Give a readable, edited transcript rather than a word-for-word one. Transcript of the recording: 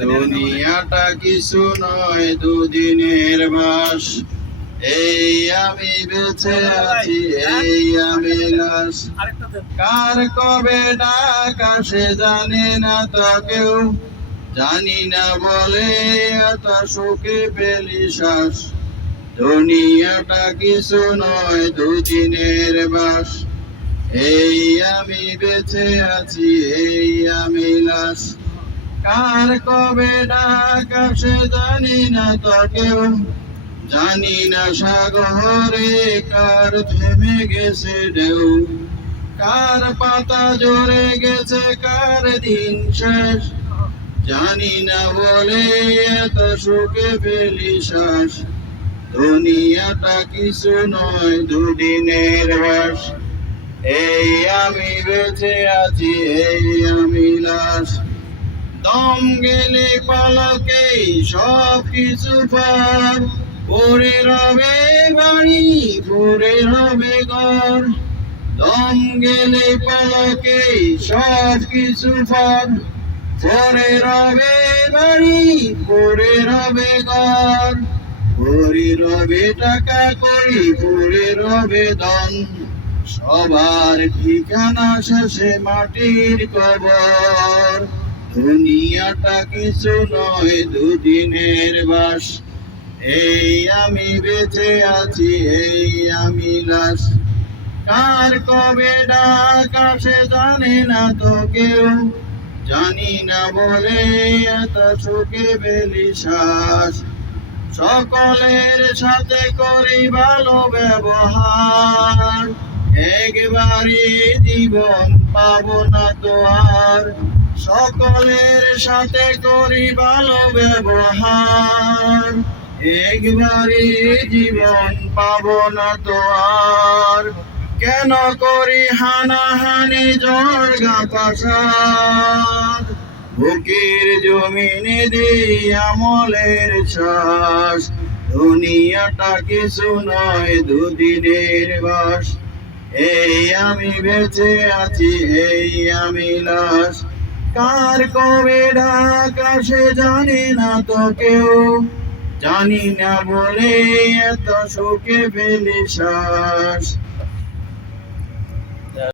দুনিয়াটা কিছু নয় দুদিনের বাস। এই আমি বেঁচে আছি, এই আমি লাশ। কার কবে ডাক আসে জানে না তো কেউ, জানি না বলে এত সুখে পেলি শ্বাস। দুনিয়াটা কিছু নয় দুদিনের বাস। এই আমি বেঁচে আছি, এই আমি লাশ। কার কবে ডাক আসে জানি না তো কেউ, জানি না সাগরে কার থেমে গেছে ঢেউ। কার পাতা ঝরে গেছে কার দিন শেষ, জানি না বলে এত সুখে পেলি শ্বাস। দুনিয়াটা কিছু নয় দুদিনের বাস। এই আমি বেঁচে আছি, এই আমি লাশ। দম গেলে পালকেই সব কিছু পার, পরে রবে বাড়ি পরে রবে ঘর। দম গেলে পালকেই সব কিছু পার, পরে রবে বাড়ি পরে রবে ঘর। পরে রবে টাকা কড়ি পরে রবে ধন, সবার ঠিকানা শেষে মাটির কবর। দুনিয়াটা কিছু নয় দুদিনের বাস। এই আমি বেঁচে আছি, এই আমি লাশ। কার কবে ডাক আসে জানে না তো কেউ, জানি না বলে এত সুখে পেলি শ্বাস। সকলের সাথে করি ভালো ব্যবহার, একবারই জীবন পাবো না তো আর। সকলের সাথে করি ভালো ব্যবহার, একবারই জীবন পাবো না তো আর। কেন করি হানাহানি জর্গা পাশাদ, বুকের জমিনে দিই আমলের শ্বাস। দুনিয়াটা কিছু নয় দুদিনের বাস। এই আমি বেঁচে আছি, এই আমি লাশ। কার কবে ডাক আসে জানি না তো কেউ, জানি না বলে এত সুখে পেলি শ্বাস।